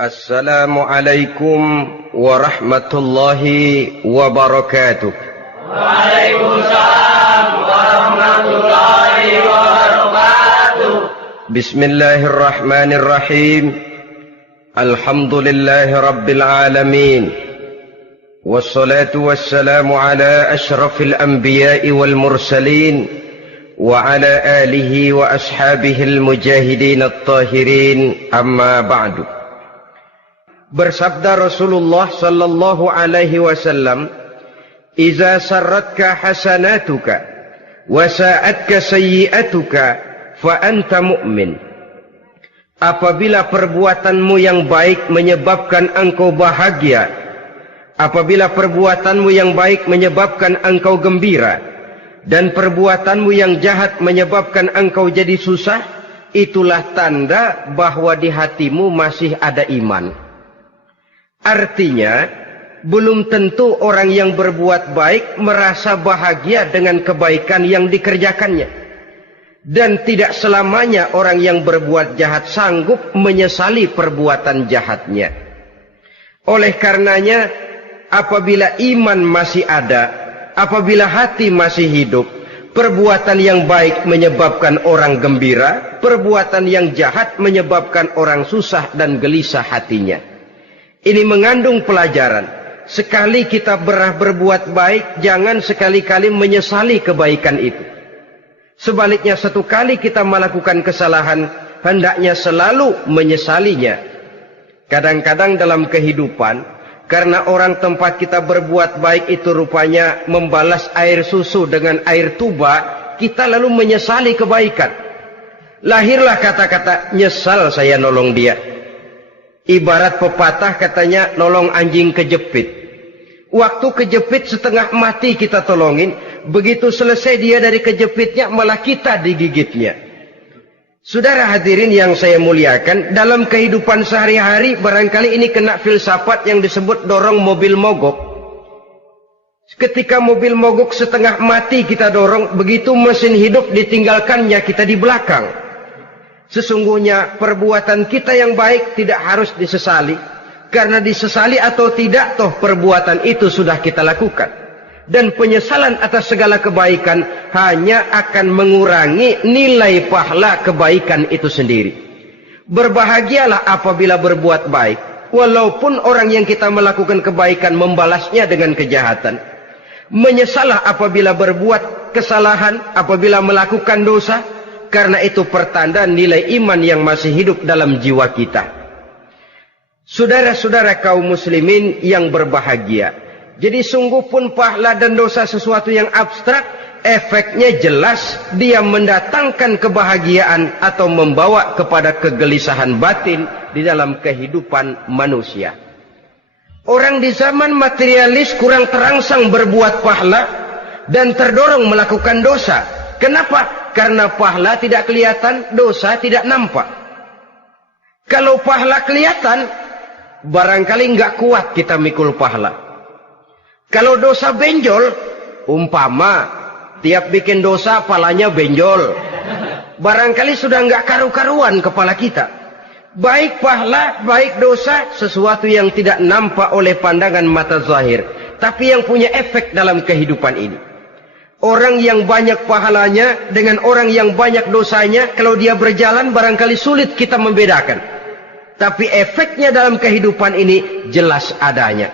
Assalamualaikum warahmatullahi wabarakatuh. Waalaikumsalam warahmatullahi wabarakatuh. Bismillahirrahmanirrahim. Alhamdulillahi rabbil alamin. Wassalatu wassalamu ala ashrafil anbiya'i wal mursalin wa ala alihi wa ashabihi al-mujahidin at-tahirin, amma ba'du. Bersabda Rasulullah sallallahu alaihi wasallam, "Iza sarratka hasanatuka wa sa'atka sayyi'atuka fa anta mu'min." Apabila perbuatanmu yang baik menyebabkan engkau bahagia, apabila perbuatanmu yang baik menyebabkan engkau gembira, dan perbuatanmu yang jahat menyebabkan engkau jadi susah, itulah tanda bahwa di hatimu masih ada iman. Artinya, belum tentu orang yang berbuat baik merasa bahagia dengan kebaikan yang dikerjakannya. Dan tidak selamanya orang yang berbuat jahat sanggup menyesali perbuatan jahatnya. Oleh karenanya, apabila iman masih ada, apabila hati masih hidup, perbuatan yang baik menyebabkan orang gembira, perbuatan yang jahat menyebabkan orang susah dan gelisah hatinya. Ini mengandung pelajaran. Sekali kita berbuat baik, jangan sekali-kali menyesali kebaikan itu. Sebaliknya, satu kali kita melakukan kesalahan, hendaknya selalu menyesalinya. Kadang-kadang dalam kehidupan, karena orang tempat kita berbuat baik itu rupanya membalas air susu dengan air tuba, kita lalu menyesali kebaikan. Lahirlah kata-kata, "Nyesal saya nolong dia." Ibarat pepatah katanya, nolong anjing kejepit. Waktu kejepit setengah mati kita tolongin, begitu selesai dia dari kejepitnya malah kita digigitnya. Saudara hadirin yang saya muliakan, dalam kehidupan sehari-hari barangkali ini kena filsafat yang disebut dorong mobil mogok. Ketika mobil mogok setengah mati kita dorong, begitu mesin hidup ditinggalkannya kita di belakang. Sesungguhnya perbuatan kita yang baik tidak harus disesali. Karena disesali atau tidak, toh perbuatan itu sudah kita lakukan. Dan penyesalan atas segala kebaikan hanya akan mengurangi nilai pahala kebaikan itu sendiri. Berbahagialah apabila berbuat baik, walaupun orang yang kita melakukan kebaikan membalasnya dengan kejahatan. Menyesalah apabila berbuat kesalahan, apabila melakukan dosa, karena itu pertanda nilai iman yang masih hidup dalam jiwa kita. Saudara-saudara kaum muslimin yang berbahagia, jadi sungguh pun pahala dan dosa sesuatu yang abstrak, efeknya jelas dia mendatangkan kebahagiaan atau membawa kepada kegelisahan batin di dalam kehidupan manusia. Orang di zaman materialis kurang terangsang berbuat pahala dan terdorong melakukan dosa. Kenapa? Karena pahala tidak kelihatan, dosa tidak nampak. Kalau pahala kelihatan, barangkali nggak kuat kita mikul pahala. Kalau dosa benjol, umpama tiap bikin dosa palanya benjol, barangkali sudah nggak karu-karuan kepala kita. Baik pahala, baik dosa, sesuatu yang tidak nampak oleh pandangan mata zahir, tapi yang punya efek dalam kehidupan ini. Orang yang banyak pahalanya dengan orang yang banyak dosanya, kalau dia berjalan barangkali sulit kita membedakan. Tapi efeknya dalam kehidupan ini jelas adanya.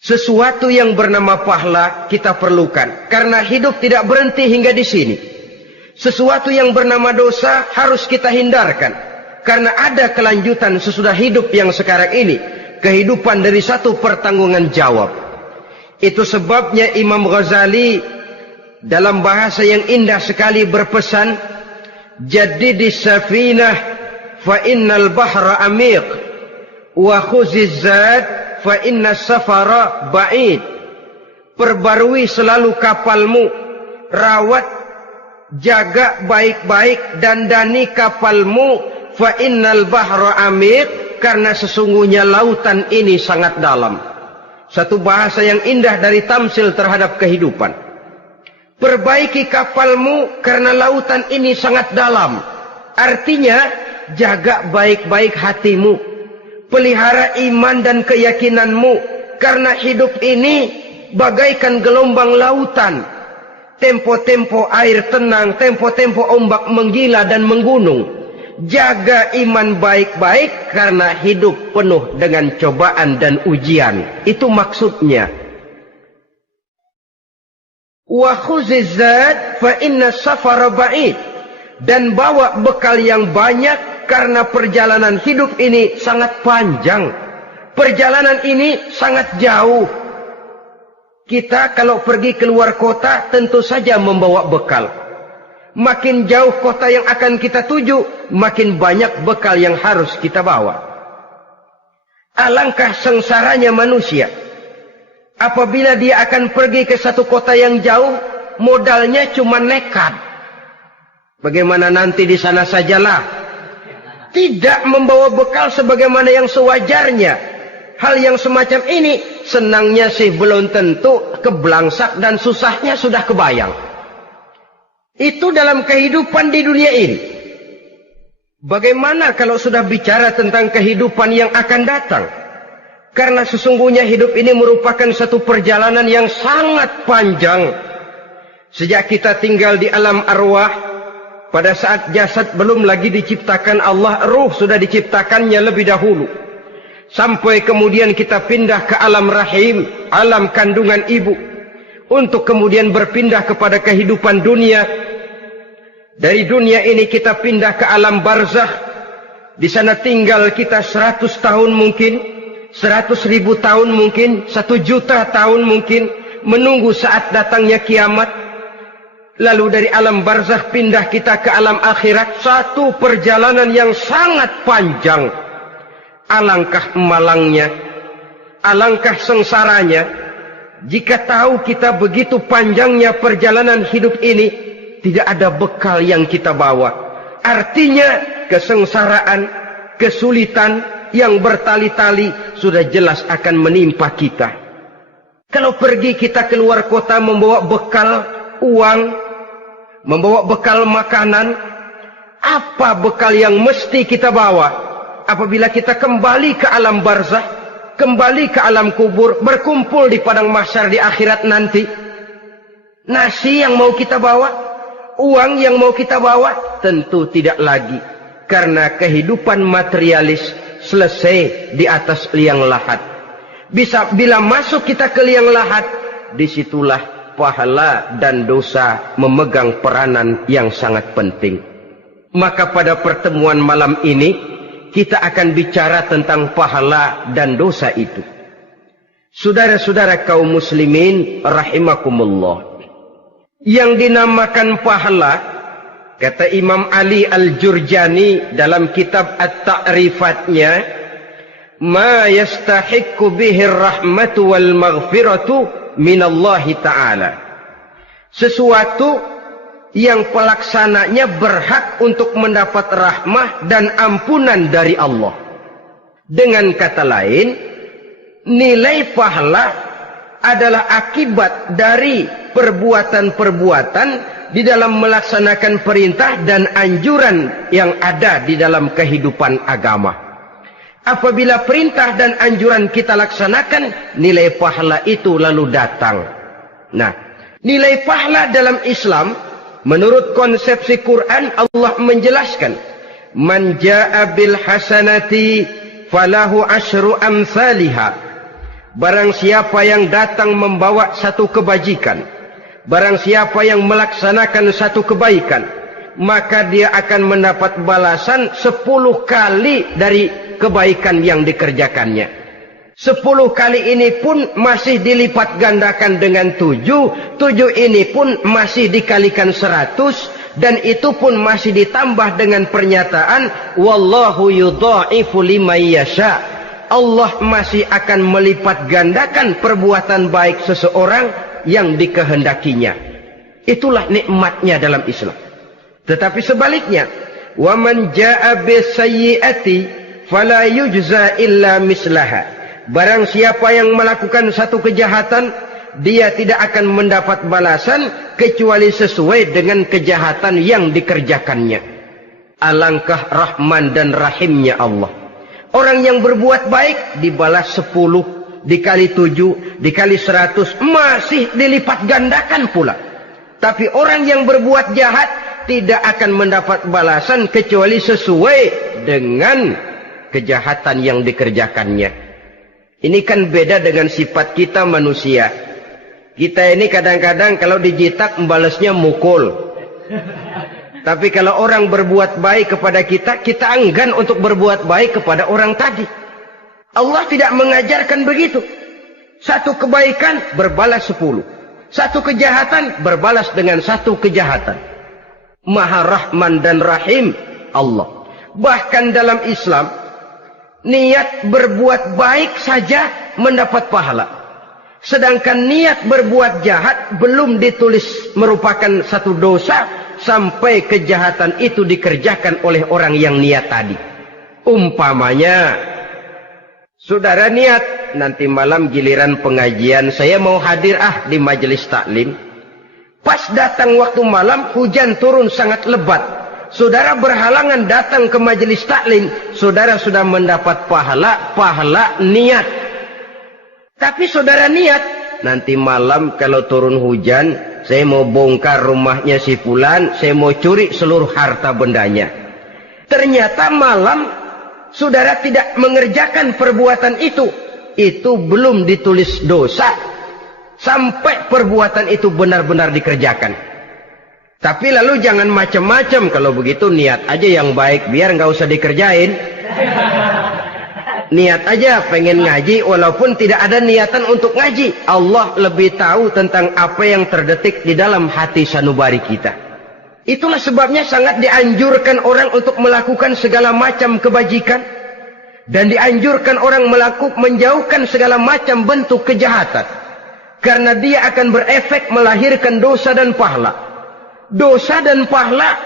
Sesuatu yang bernama pahala kita perlukan, karena hidup tidak berhenti hingga di sini. Sesuatu yang bernama dosa harus kita hindarkan, karena ada kelanjutan sesudah hidup yang sekarang ini. Kehidupan dari satu pertanggungan jawab. Itu sebabnya Imam Ghazali dalam bahasa yang indah sekali berpesan, "Jaddidis safinah fa innal bahra amiq wa khuziz zad fa innas safara ba'id." Perbarui selalu kapalmu, rawat, jaga baik-baik, dandani kapalmu, fa innal bahra amiq, karena sesungguhnya lautan ini sangat dalam. Satu bahasa yang indah dari tamsil terhadap kehidupan. Perbaiki kapalmu karena lautan ini sangat dalam. Artinya, jaga baik-baik hatimu. Pelihara iman dan keyakinanmu, karena hidup ini bagaikan gelombang lautan. Tempo-tempo air tenang, tempo-tempo ombak menggila dan menggunung. Jaga iman baik-baik karena hidup penuh dengan cobaan dan ujian. Itu maksudnya. Wa khuziz zad fa inna safara ba'id. Dan bawa bekal yang banyak karena perjalanan hidup ini sangat panjang. Perjalanan ini sangat jauh. Kita kalau pergi keluar kota tentu saja membawa bekal. Makin jauh kota yang akan kita tuju, makin banyak bekal yang harus kita bawa. Alangkah sengsaranya manusia apabila dia akan pergi ke satu kota yang jauh, modalnya cuma nekat. Bagaimana nanti di sana sajalah. Tidak membawa bekal sebagaimana yang sewajarnya. Hal yang semacam ini senangnya sih belum tentu, keblangsak dan susahnya sudah kebayang. Itu dalam kehidupan di dunia ini. Bagaimana kalau sudah bicara tentang kehidupan yang akan datang? Karena sesungguhnya hidup ini merupakan satu perjalanan yang sangat panjang. Sejak kita tinggal di alam arwah, pada saat jasad belum lagi diciptakan Allah, ruh sudah diciptakannya lebih dahulu. Sampai kemudian kita pindah ke alam rahim, alam kandungan ibu. Untuk kemudian berpindah kepada kehidupan dunia. Dari dunia ini kita pindah ke alam barzakh. Di sana tinggal kita 100 tahun mungkin, 100.000 tahun mungkin, 1 juta tahun mungkin, menunggu saat datangnya kiamat. Lalu dari alam barzakh pindah kita ke alam akhirat. Satu perjalanan yang sangat panjang. Alangkah malangnya, alangkah sengsaranya, jika tahu kita begitu panjangnya perjalanan hidup ini, tidak ada bekal yang kita bawa. Artinya kesengsaraan, kesulitan yang bertali-tali sudah jelas akan menimpa kita. Kalau pergi kita keluar kota membawa bekal uang, membawa bekal makanan, apa bekal yang mesti kita bawa? Apabila kita kembali ke alam barzakh, kembali ke alam kubur, berkumpul di padang mahsyar di akhirat nanti, nasi yang mau kita bawa, uang yang mau kita bawa, tentu tidak lagi. Karena kehidupan materialis selesai di atas liang lahat. Bila masuk kita ke liang lahat, disitulah pahala dan dosa memegang peranan yang sangat penting. Maka pada pertemuan malam ini kita akan bicara tentang pahala dan dosa itu. Saudara-saudara kaum muslimin rahimakumullah. Yang dinamakan pahala, kata Imam Ali Al-Jurjani dalam kitab At-Ta'rifatnya, ma yastahiqqu bihi ar-rahmatu wal maghfiratu minallahi ta'ala. Sesuatu yang pelaksananya berhak untuk mendapat rahmah dan ampunan dari Allah. Dengan kata lain, nilai pahala adalah akibat dari perbuatan-perbuatan di dalam melaksanakan perintah dan anjuran yang ada di dalam kehidupan agama. Apabila perintah dan anjuran kita laksanakan, nilai pahala itu lalu datang. Nah, nilai pahala dalam Islam, menurut konsepsi Quran, Allah menjelaskan, man jaa bil hasanati falahu asyru amsalihha. Barang siapa yang datang membawa satu kebajikan, barang siapa yang melaksanakan satu kebaikan, maka dia akan mendapat balasan 10 kali dari kebaikan yang dikerjakannya. 10 kali ini pun masih dilipat gandakan dengan 7. 7 ini pun masih dikalikan 100. Dan itu pun masih ditambah dengan pernyataan, wallahu yudha'ifu liman yasha. Allah masih akan melipat gandakan perbuatan baik seseorang yang dikehendakinya. Itulah nikmatnya dalam Islam. Tetapi sebaliknya, wa man jaa'a bisayyi'ati fala yujza illa mislaha. Barang siapa yang melakukan satu kejahatan, dia tidak akan mendapat balasan kecuali sesuai dengan kejahatan yang dikerjakannya. Alangkah rahman dan rahimnya Allah. Orang yang berbuat baik dibalas 10, dikali 7, dikali 100, masih dilipat gandakan pula. Tapi orang yang berbuat jahat tidak akan mendapat balasan kecuali sesuai dengan kejahatan yang dikerjakannya. Ini kan beda dengan sifat kita manusia. Kita ini kadang-kadang kalau dijitak membalasnya mukul. Tapi kalau orang berbuat baik kepada kita, kita enggan untuk berbuat baik kepada orang tadi. Allah tidak mengajarkan begitu. Satu kebaikan berbalas 10. Satu kejahatan berbalas dengan satu kejahatan. Maha Rahman dan Rahim Allah. Bahkan dalam Islam, niat berbuat baik saja mendapat pahala. Sedangkan niat berbuat jahat belum ditulis merupakan satu dosa sampai kejahatan itu dikerjakan oleh orang yang niat tadi. Umpamanya, saudara niat, nanti malam giliran pengajian, saya mau hadir di majelis taklim. Pas datang waktu malam, hujan turun sangat lebat. Saudara berhalangan datang ke majelis taklim, saudara sudah mendapat pahala niat. Tapi saudara niat, nanti malam kalau turun hujan, saya mau bongkar rumahnya si fulan, saya mau curi seluruh harta bendanya. Ternyata malam saudara tidak mengerjakan perbuatan itu belum ditulis dosa sampai perbuatan itu benar-benar dikerjakan. Tapi lalu jangan macam-macam, kalau begitu niat aja yang baik biar nggak usah dikerjain. Niat aja pengen ngaji walaupun tidak ada niatan untuk ngaji. Allah lebih tahu tentang apa yang terdetik di dalam hati sanubari kita. Itulah sebabnya sangat dianjurkan orang untuk melakukan segala macam kebajikan. Dan dianjurkan orang menjauhkan segala macam bentuk kejahatan. Karena dia akan berefek melahirkan dosa dan pahala. Dosa dan pahala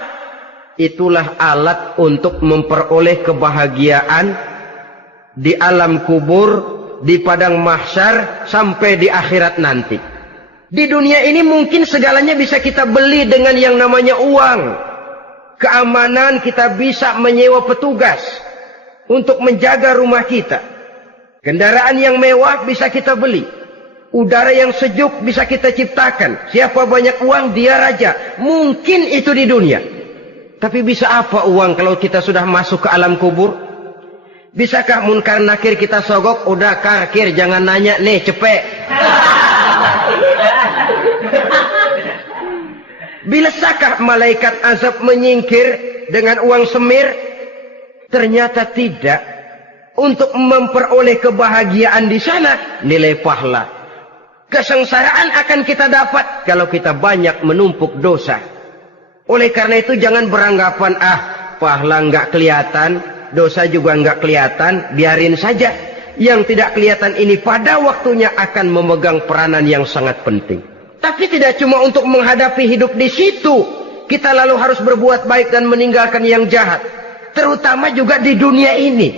itulah alat untuk memperoleh kebahagiaan di alam kubur, di padang mahsyar, sampai di akhirat nanti. Di dunia ini mungkin segalanya bisa kita beli dengan yang namanya uang. Keamanan kita bisa menyewa petugas untuk menjaga rumah kita. Kendaraan yang mewah bisa kita beli. Udara yang sejuk bisa kita ciptakan. Siapa banyak uang, dia raja. Mungkin itu di dunia. Tapi bisa apa uang kalau kita sudah masuk ke alam kubur? Bisakah munkar nakir kita sogok? Udah karkir, jangan nanya nih, cepet. Bisakah malaikat azab menyingkir dengan uang semir? Ternyata tidak. Untuk memperoleh kebahagiaan di sana, nilai pahala. Kesengsaraan akan kita dapat kalau kita banyak menumpuk dosa. Oleh karena itu jangan beranggapan, pahala nggak kelihatan, dosa juga nggak kelihatan, biarin saja. Yang tidak kelihatan ini pada waktunya akan memegang peranan yang sangat penting. Tapi tidak cuma untuk menghadapi hidup di situ, kita lalu harus berbuat baik dan meninggalkan yang jahat. Terutama juga di dunia ini.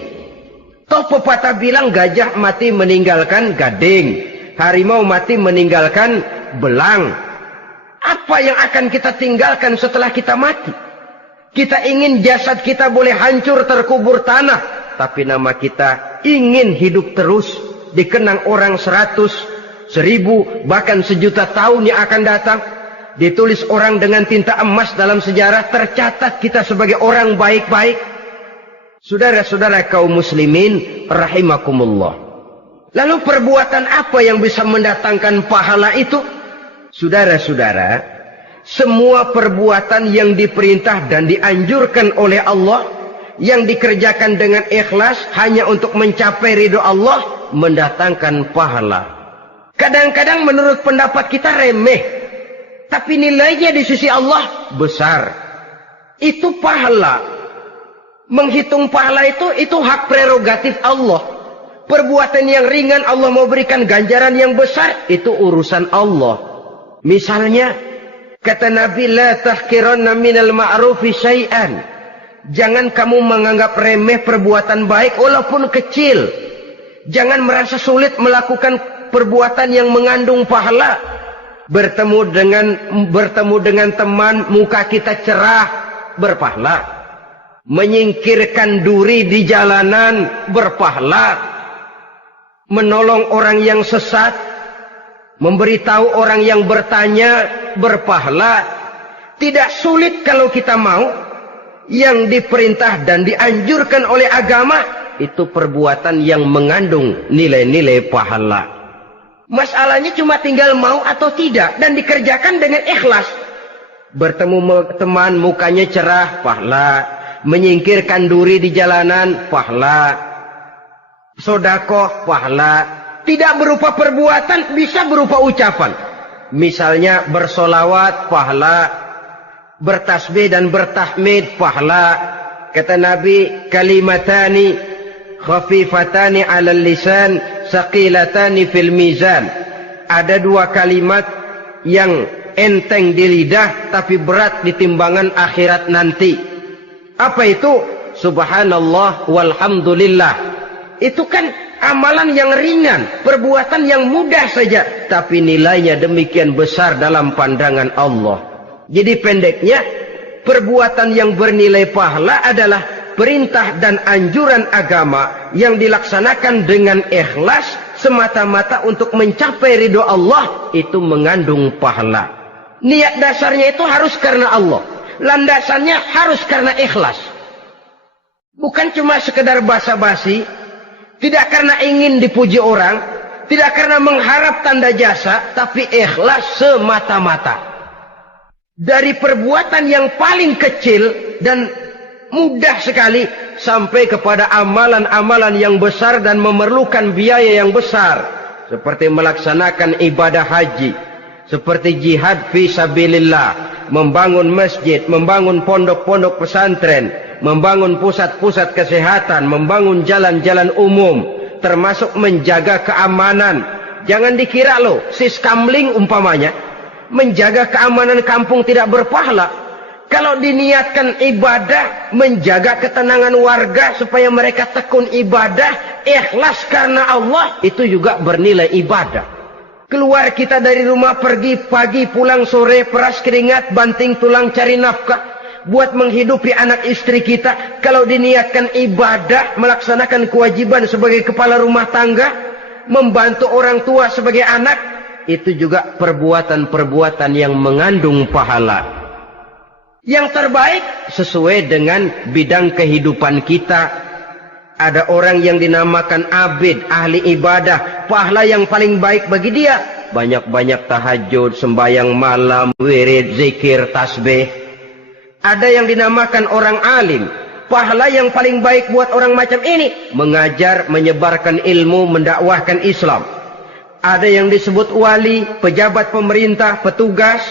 Toh pepatah bilang gajah mati meninggalkan gading, harimau mati meninggalkan belang. Apa yang akan kita tinggalkan setelah kita mati? Kita ingin jasad kita boleh hancur terkubur tanah, tapi nama kita ingin hidup terus, dikenang orang 100, 1000, bahkan 1.000.000 tahun yang akan datang. Ditulis orang dengan tinta emas dalam sejarah, tercatat kita sebagai orang baik-baik. Saudara-saudara kaum muslimin rahimakumullah. Lalu perbuatan apa yang bisa mendatangkan pahala itu? Saudara-saudara, semua perbuatan yang diperintah dan dianjurkan oleh Allah, yang dikerjakan dengan ikhlas hanya untuk mencapai ridho Allah, mendatangkan pahala. Kadang-kadang menurut pendapat kita remeh, tapi nilainya di sisi Allah besar. Itu pahala. Menghitung pahala itu hak prerogatif Allah. Perbuatan yang ringan Allah mau berikan ganjaran yang besar, itu urusan Allah. Misalnya, kata Nabi, la tahkiranna minal ma'rufi syai'an. Jangan kamu menganggap remeh perbuatan baik walaupun kecil. Jangan merasa sulit melakukan perbuatan yang mengandung pahala. Bertemu dengan teman, muka kita cerah, berpahala. menyingkirkan duri di jalanan berpahala, menolong orang yang sesat, memberitahu orang yang bertanya berpahala. Tidak sulit kalau kita mau. Yang diperintah dan dianjurkan oleh agama itu perbuatan yang mengandung nilai-nilai pahala. Masalahnya cuma tinggal mau atau tidak dan dikerjakan dengan ikhlas. Bertemu teman mukanya cerah, pahala. Menyingkirkan duri di jalanan, pahala. Sedekah, pahala. Tidak berupa perbuatan, bisa berupa ucapan. Misalnya bersolawat, pahala. Bertasbih dan bertahmid, pahala. Kata Nabi, kalimatani khafifatani 'alal lisan, saqilatani fil mizan. Ada dua kalimat yang enteng di lidah tapi berat di timbangan akhirat nanti. Apa itu? Subhanallah walhamdulillah. Itu kan amalan yang ringan, perbuatan yang mudah saja, tapi nilainya demikian besar dalam pandangan Allah. Jadi pendeknya, perbuatan yang bernilai pahala adalah perintah dan anjuran agama yang dilaksanakan dengan ikhlas semata-mata untuk mencapai ridho Allah, itu mengandung pahala. Niat dasarnya itu harus karena Allah. Landasannya harus karena ikhlas. Bukan cuma sekedar basa-basi, tidak karena ingin dipuji orang, tidak karena mengharap tanda jasa, tapi ikhlas semata-mata. Dari perbuatan yang paling kecil dan mudah sekali sampai kepada amalan-amalan yang besar dan memerlukan biaya yang besar, seperti melaksanakan ibadah haji, seperti jihad fi sabilillah, membangun masjid, membangun pondok-pondok pesantren, membangun pusat-pusat kesehatan, membangun jalan-jalan umum, termasuk menjaga keamanan. Jangan dikira loh, siskamling umpamanya, menjaga keamanan kampung tidak berpahala. Kalau diniatkan ibadah, menjaga ketenangan warga supaya mereka tekun ibadah, ikhlas karena Allah, itu juga bernilai ibadah. Keluar kita dari rumah, pergi pagi, pulang sore, peras keringat, banting tulang cari nafkah buat menghidupi anak istri kita. Kalau diniatkan ibadah, melaksanakan kewajiban sebagai kepala rumah tangga, membantu orang tua sebagai anak, itu juga perbuatan-perbuatan yang mengandung pahala. Yang terbaik sesuai dengan bidang kehidupan kita. Ada orang yang dinamakan abid, ahli ibadah, pahala yang paling baik bagi dia banyak-banyak tahajud, sembahyang malam, wirid, zikir, tasbih. Ada yang dinamakan orang alim, pahala yang paling baik buat orang macam ini mengajar, menyebarkan ilmu, mendakwahkan Islam. Ada yang disebut wali, pejabat pemerintah, petugas.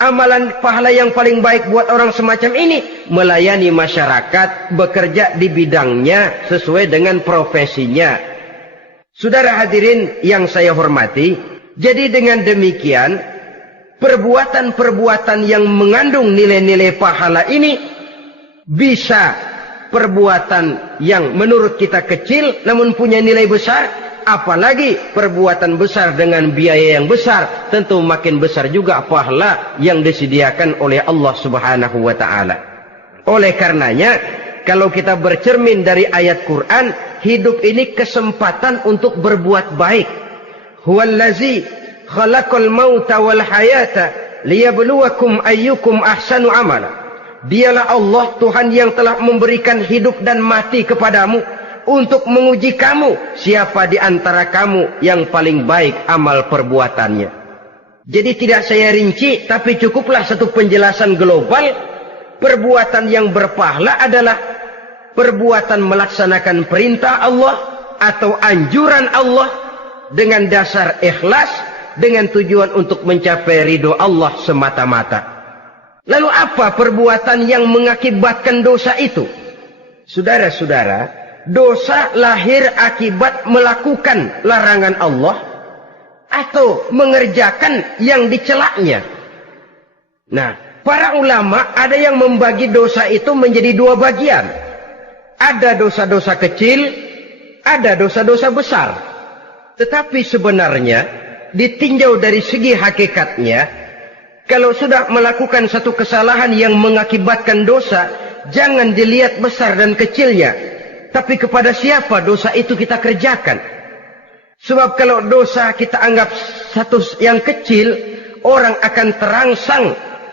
Amalan pahala yang paling baik buat orang semacam ini melayani masyarakat, bekerja di bidangnya sesuai dengan profesinya. Saudara hadirin yang saya hormati, jadi dengan demikian perbuatan-perbuatan yang mengandung nilai-nilai pahala ini bisa perbuatan yang menurut kita kecil namun punya nilai besar. Apalagi perbuatan besar dengan biaya yang besar, tentu makin besar juga pahala yang disediakan oleh Allah Subhanahu wa ta'ala. Oleh karenanya, kalau kita bercermin dari ayat Quran, hidup ini kesempatan untuk berbuat baik. Huwallazi khalaqal mauta wal hayata liyabluwakum ayyukum ahsanu amala. Dialah Allah, Tuhan yang telah memberikan hidup dan mati kepadamu untuk menguji kamu, siapa di antara kamu yang paling baik amal perbuatannya. Jadi tidak saya rinci, tapi cukuplah satu penjelasan global. Perbuatan yang berpahala adalah perbuatan melaksanakan perintah Allah atau anjuran Allah dengan dasar ikhlas, dengan tujuan untuk mencapai ridho Allah semata-mata. Lalu apa perbuatan yang mengakibatkan dosa itu? Saudara-saudara, dosa lahir akibat melakukan larangan Allah atau mengerjakan yang dicelaknya. Nah, para ulama ada yang membagi dosa itu menjadi dua bagian. Ada dosa-dosa kecil, ada dosa-dosa besar. Tetapi sebenarnya ditinjau dari segi hakikatnya, kalau sudah melakukan satu kesalahan yang mengakibatkan dosa, jangan dilihat besar dan kecilnya, tapi kepada siapa dosa itu kita kerjakan. Sebab kalau dosa kita anggap satu yang kecil, orang akan terangsang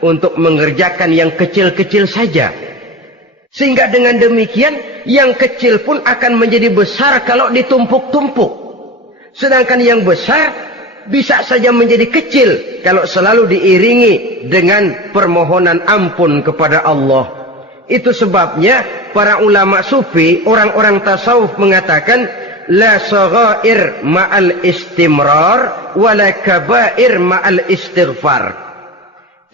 untuk mengerjakan yang kecil-kecil saja. Sehingga dengan demikian, yang kecil pun akan menjadi besar kalau ditumpuk-tumpuk. Sedangkan yang besar bisa saja menjadi kecil kalau selalu diiringi dengan permohonan ampun kepada Allah. Itu sebabnya para ulama sufi, orang-orang tasawuf mengatakan, la saghair ma'al istimrar wala kabair ma'al istighfar.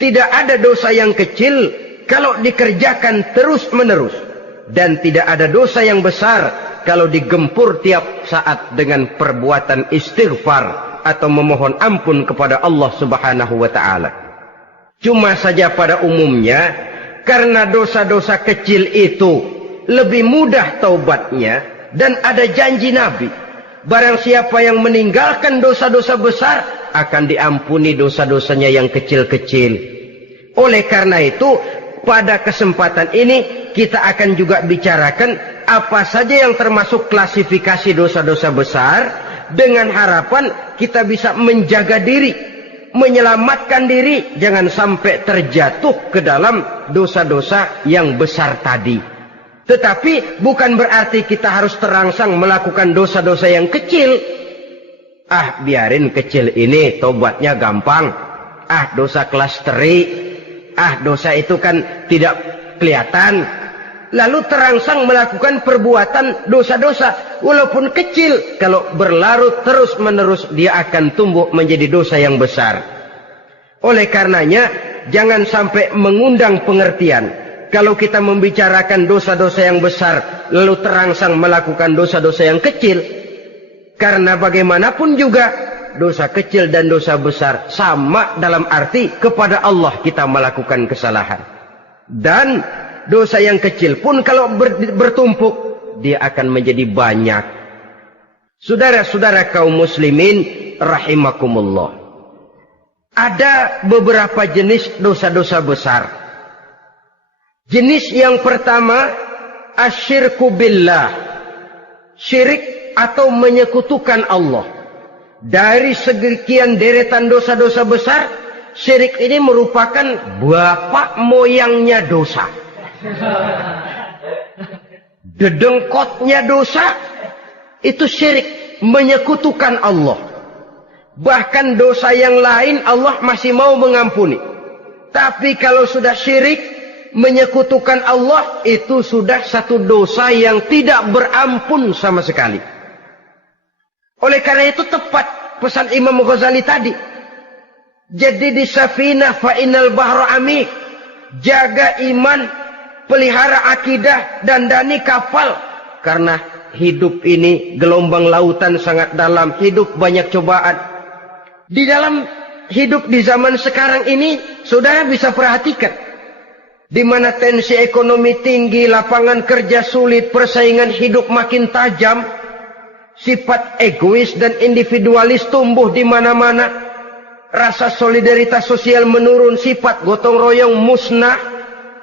Tidak ada dosa yang kecil kalau dikerjakan terus-menerus, dan tidak ada dosa yang besar kalau digempur tiap saat dengan perbuatan istighfar atau memohon ampun kepada Allah Subhanahu wa taala. Cuma saja pada umumnya, karena dosa-dosa kecil itu lebih mudah taubatnya, dan ada janji Nabi, barang siapa yang meninggalkan dosa-dosa besar akan diampuni dosa-dosanya yang kecil-kecil. Oleh karena itu, pada kesempatan ini kita akan juga bicarakan apa saja yang termasuk klasifikasi dosa-dosa besar, dengan harapan kita bisa menjaga diri, menyelamatkan diri, jangan sampai terjatuh ke dalam dosa-dosa yang besar tadi. Tetapi bukan berarti kita harus terangsang melakukan dosa-dosa yang kecil. Ah, biarin kecil ini, tobatnya gampang. Ah, dosa kelas teri. Ah, dosa itu kan tidak kelihatan. Lalu terangsang melakukan perbuatan dosa-dosa walaupun kecil. Kalau berlarut terus-menerus, dia akan tumbuh menjadi dosa yang besar. Oleh karenanya, jangan sampai mengundang pengertian kalau kita membicarakan dosa-dosa yang besar lalu terangsang melakukan dosa-dosa yang kecil. Karena bagaimanapun juga dosa kecil dan dosa besar sama dalam arti kepada Allah kita melakukan kesalahan. Dan dosa yang kecil pun kalau bertumpuk, dia akan menjadi banyak. Saudara-saudara kaum muslimin rahimakumullah, ada beberapa jenis dosa-dosa besar. Jenis yang pertama, asyirku billah, syirik atau menyekutukan Allah. Dari sekian deretan dosa-dosa besar, syirik ini merupakan bapak moyangnya dosa. Dedengkotnya dosa, itu syirik, menyekutukan Allah. Bahkan dosa yang lain Allah masih mau mengampuni. Tapi kalau sudah syirik, menyekutukan Allah, itu sudah satu dosa yang tidak berampun sama sekali. Oleh karena itu tepat pesan Imam Ghazali tadi. Jadi di safinah fa innal bahra amik. Jaga iman, pelihara akidah, dandani kapal. Karena hidup ini gelombang lautan sangat dalam, hidup banyak cobaan. Di dalam hidup di zaman sekarang ini, saudara bisa perhatikan, di mana tensi ekonomi tinggi, lapangan kerja sulit, persaingan hidup makin tajam, sifat egois dan individualis tumbuh di mana-mana, rasa solidaritas sosial menurun, sifat gotong royong musnah,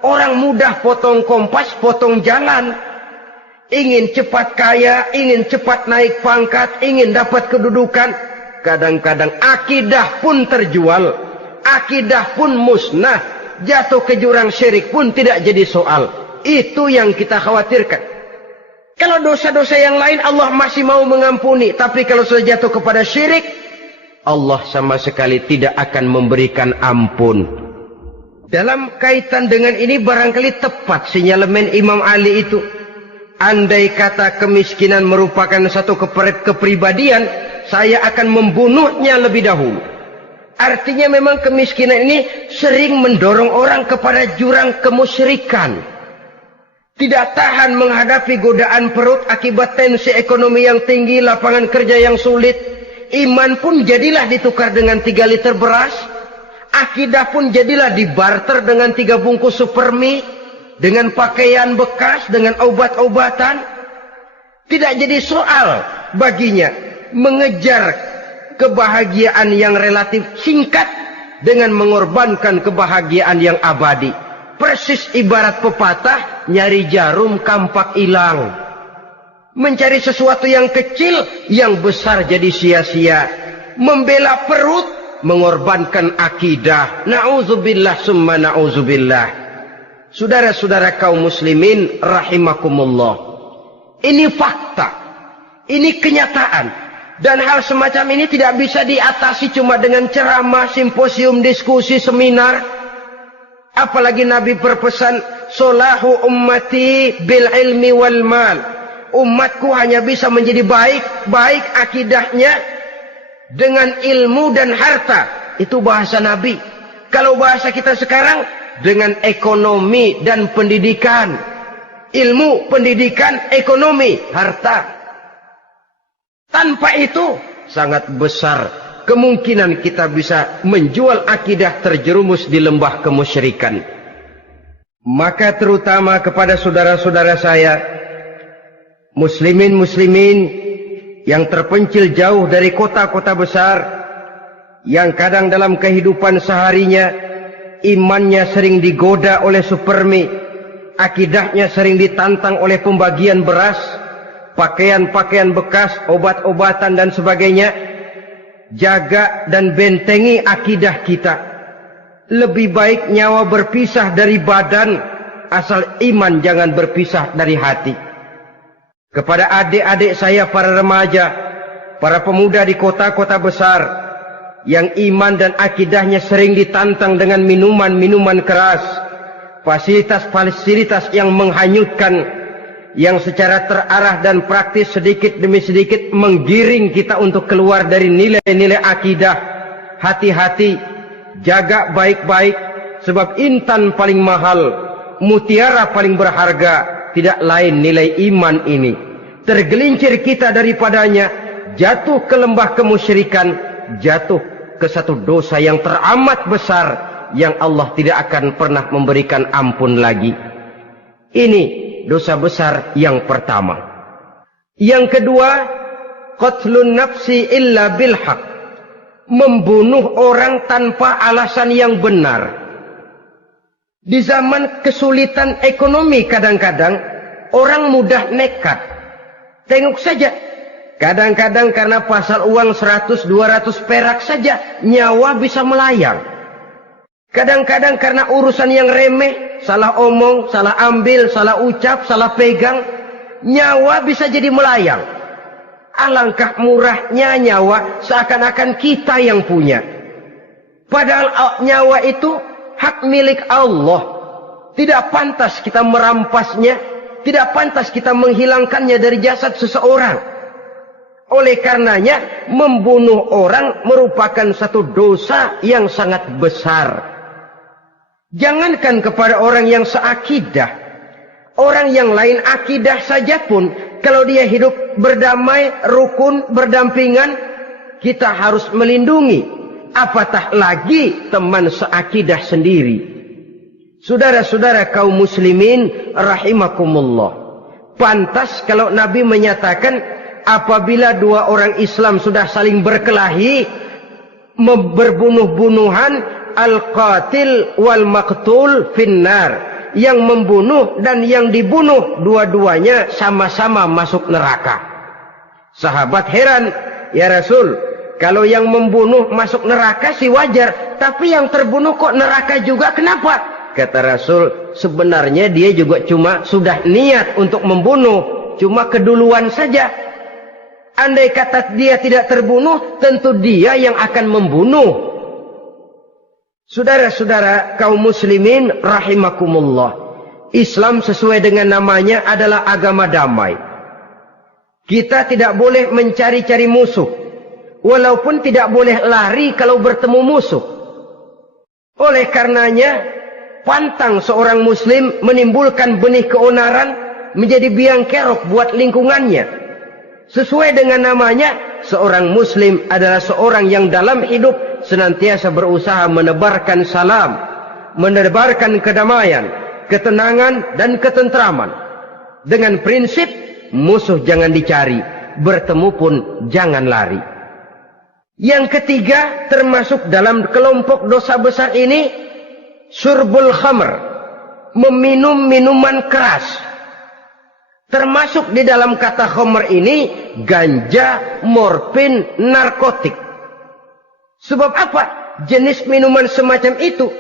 orang mudah potong kompas, potong jalan, ingin cepat kaya, ingin cepat naik pangkat, ingin dapat kedudukan. Kadang-kadang akidah pun terjual, akidah pun musnah, jatuh ke jurang syirik pun tidak jadi soal. Itu yang kita khawatirkan. Kalau dosa-dosa yang lain Allah masih mau mengampuni, tapi kalau sudah jatuh kepada syirik, Allah sama sekali tidak akan memberikan ampun. Dalam kaitan dengan ini barangkali tepat sinyalemen Imam Ali itu. Andai kata kemiskinan merupakan satu kepribadian, saya akan membunuhnya lebih dahulu. Artinya memang kemiskinan ini sering mendorong orang kepada jurang kemusyrikan. Tidak tahan menghadapi godaan perut akibat tensi ekonomi yang tinggi, lapangan kerja yang sulit. Iman pun jadilah ditukar dengan 3 liter beras. Akidah pun jadilah dibarter dengan 3 bungkus supermi, dengan pakaian bekas, dengan obat-obatan. Tidak jadi soal baginya mengejar kebahagiaan yang relatif singkat dengan mengorbankan kebahagiaan yang abadi. Persis ibarat pepatah, nyari jarum kampak hilang. Mencari sesuatu yang kecil, yang besar jadi sia-sia. Membela perut, mengorbankan akidah. Na'udzubillah summa na'udzubillah. Saudara-saudara kaum muslimin rahimakumullah. Ini fakta. Ini kenyataan. Dan hal semacam ini tidak bisa diatasi cuma dengan ceramah, simposium, diskusi, seminar. Apalagi Nabi berpesan, solahu ummati bil ilmi wal mal. Umatku hanya bisa menjadi baik akidahnya dengan ilmu dan harta. Itu bahasa Nabi. Kalau bahasa kita sekarang, dengan ekonomi dan pendidikan. Ilmu, pendidikan, ekonomi, harta. Tanpa itu, sangat besar kemungkinan kita bisa menjual akidah terjerumus di lembah kemusyrikan. Maka terutama kepada saudara-saudara saya, muslimin yang terpencil jauh dari kota-kota besar, yang kadang dalam kehidupan seharinya imannya sering digoda oleh supermi, akidahnya sering ditantang oleh pembagian beras, pakaian-pakaian bekas, obat-obatan dan sebagainya. Jaga dan bentengi akidah kita. Lebih baik nyawa berpisah dari badan, asal iman jangan berpisah dari hati. Kepada adik-adik saya para remaja, para pemuda di kota-kota besar, yang iman dan akidahnya sering ditantang dengan minuman-minuman keras, fasilitas-fasilitas yang menghanyutkan, yang secara terarah dan praktis sedikit demi sedikit menggiring kita untuk keluar dari nilai-nilai akidah. Hati-hati, jaga baik-baik, sebab intan paling mahal, mutiara paling berharga, tidak lain nilai iman ini. Tergelincir kita daripadanya, jatuh ke lembah kemusyrikan, jatuh ke satu dosa yang teramat besar, yang Allah tidak akan pernah memberikan ampun lagi. Ini dosa besar yang pertama. Yang kedua, qatlun nafsi illa bilhaq, membunuh orang tanpa alasan yang benar. Di zaman kesulitan ekonomi kadang-kadang orang mudah nekat. Tengok saja, kadang-kadang karena pasar uang 100-200 perak saja nyawa bisa melayang. Kadang-kadang karena urusan yang remeh, salah omong, salah ambil, salah ucap, salah pegang, nyawa bisa jadi melayang. Alangkah murahnya nyawa, seakan-akan kita yang punya. Padahal nyawa itu hak milik Allah. Tidak pantas kita merampasnya, tidak pantas kita menghilangkannya dari jasad seseorang. Oleh karenanya, membunuh orang merupakan satu dosa yang sangat besar. Jangankan kepada orang yang seakidah, orang yang lain akidah saja pun, kalau dia hidup berdamai, rukun, berdampingan, kita harus melindungi. Apatah lagi teman seakidah sendiri. Saudara-saudara kaum muslimin rahimakumullah. Pantas kalau Nabi menyatakan, apabila dua orang Islam sudah saling berkelahi, berbunuh-bunuhan, al-qatil wal maqtul finnar, yang membunuh dan yang dibunuh dua-duanya sama-sama masuk neraka. Sahabat heran, ya Rasul, kalau yang membunuh masuk neraka sih wajar, tapi yang terbunuh kok neraka juga, kenapa? Kata Rasul, sebenarnya dia juga cuma sudah niat untuk membunuh, cuma keduluan saja. Andai kata dia tidak terbunuh, tentu dia yang akan membunuh. Saudara-saudara kaum muslimin rahimakumullah, Islam sesuai dengan namanya adalah agama damai. Kita tidak boleh mencari-cari musuh, walaupun tidak boleh lari kalau bertemu musuh. Oleh karenanya, pantang seorang muslim menimbulkan benih keonaran menjadi biang kerok buat lingkungannya. Sesuai dengan namanya, seorang muslim adalah seorang yang dalam hidup senantiasa berusaha menebarkan salam, menebarkan kedamaian, ketenangan dan ketentraman. Dengan prinsip, musuh jangan dicari, bertemu pun jangan lari. Yang ketiga, termasuk dalam kelompok dosa besar ini, syurbul khamr, meminum minuman keras. Termasuk di dalam kata khamr ini ganja, morfin, narkotik. Sebab apa? Jenis minuman semacam itu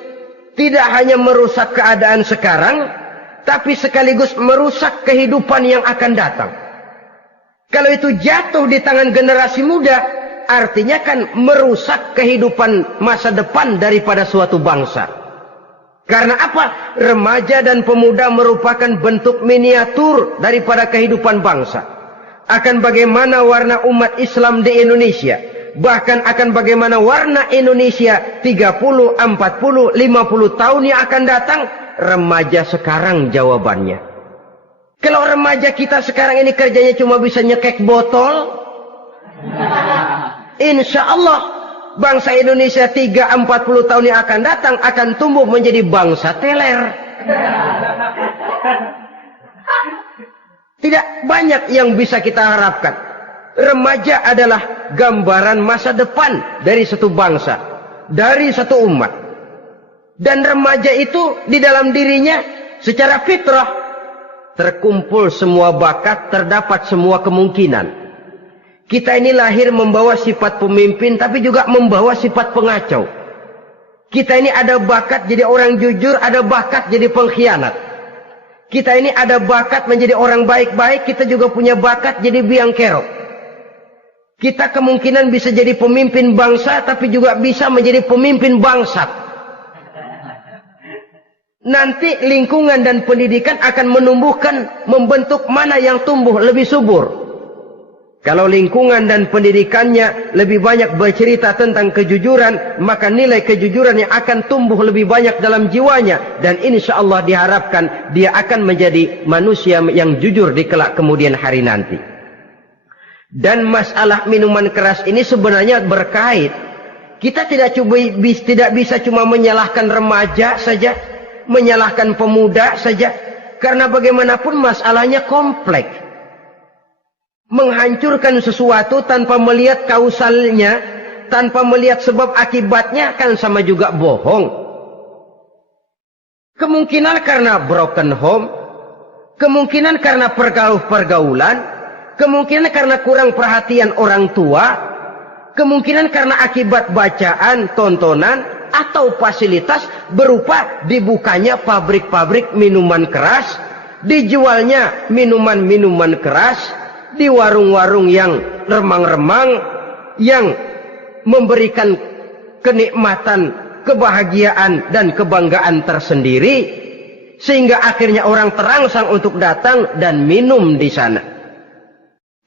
tidak hanya merusak keadaan sekarang, tapi sekaligus merusak kehidupan yang akan datang. Kalau itu jatuh di tangan generasi muda, artinya kan merusak kehidupan masa depan daripada suatu bangsa. Karena apa? Remaja dan pemuda merupakan bentuk miniatur daripada kehidupan bangsa. Akan bagaimana warna umat Islam di Indonesia. Bahkan akan bagaimana warna Indonesia 30, 40, 50 tahun yang akan datang. Remaja sekarang jawabannya. Kalau remaja kita sekarang ini kerjanya cuma bisa nyekek botol, insya Allah bangsa Indonesia 30-40 tahun yang akan datang akan tumbuh menjadi bangsa teler. Tidak banyak yang bisa kita harapkan. Remaja adalah gambaran masa depan dari satu bangsa, dari satu umat. Dan remaja itu di dalam dirinya secara fitrah terkumpul semua bakat, terdapat semua kemungkinan. Kita ini lahir membawa sifat pemimpin, tapi juga membawa sifat pengacau. Kita ini ada bakat jadi orang jujur, ada bakat jadi pengkhianat. Kita ini ada bakat menjadi orang baik-baik, kita juga punya bakat jadi biang kerok. Kita kemungkinan bisa jadi pemimpin bangsa, tapi juga bisa menjadi pemimpin bangsat. Nanti lingkungan dan pendidikan akan menumbuhkan, membentuk mana yang tumbuh lebih subur. Kalau lingkungan dan pendidikannya lebih banyak bercerita tentang kejujuran, maka nilai kejujuran yang akan tumbuh lebih banyak dalam jiwanya. Dan insya Allah diharapkan dia akan menjadi manusia yang jujur di kelak kemudian hari nanti. Dan masalah minuman keras ini sebenarnya berkait. Kita tidak bisa cuma menyalahkan remaja saja, menyalahkan pemuda saja, karena bagaimanapun masalahnya kompleks. Menghancurkan sesuatu tanpa melihat kausalnya, tanpa melihat sebab akibatnya kan sama juga bohong. Kemungkinan karena broken home, kemungkinan karena pergaulan, kemungkinan karena kurang perhatian orang tua, kemungkinan karena akibat bacaan, tontonan, atau fasilitas berupa dibukanya pabrik-pabrik minuman keras, dijualnya minuman-minuman keras, di warung-warung yang remang-remang, yang memberikan kenikmatan, kebahagiaan, dan kebanggaan tersendiri, sehingga akhirnya orang terangsang untuk datang dan minum di sana.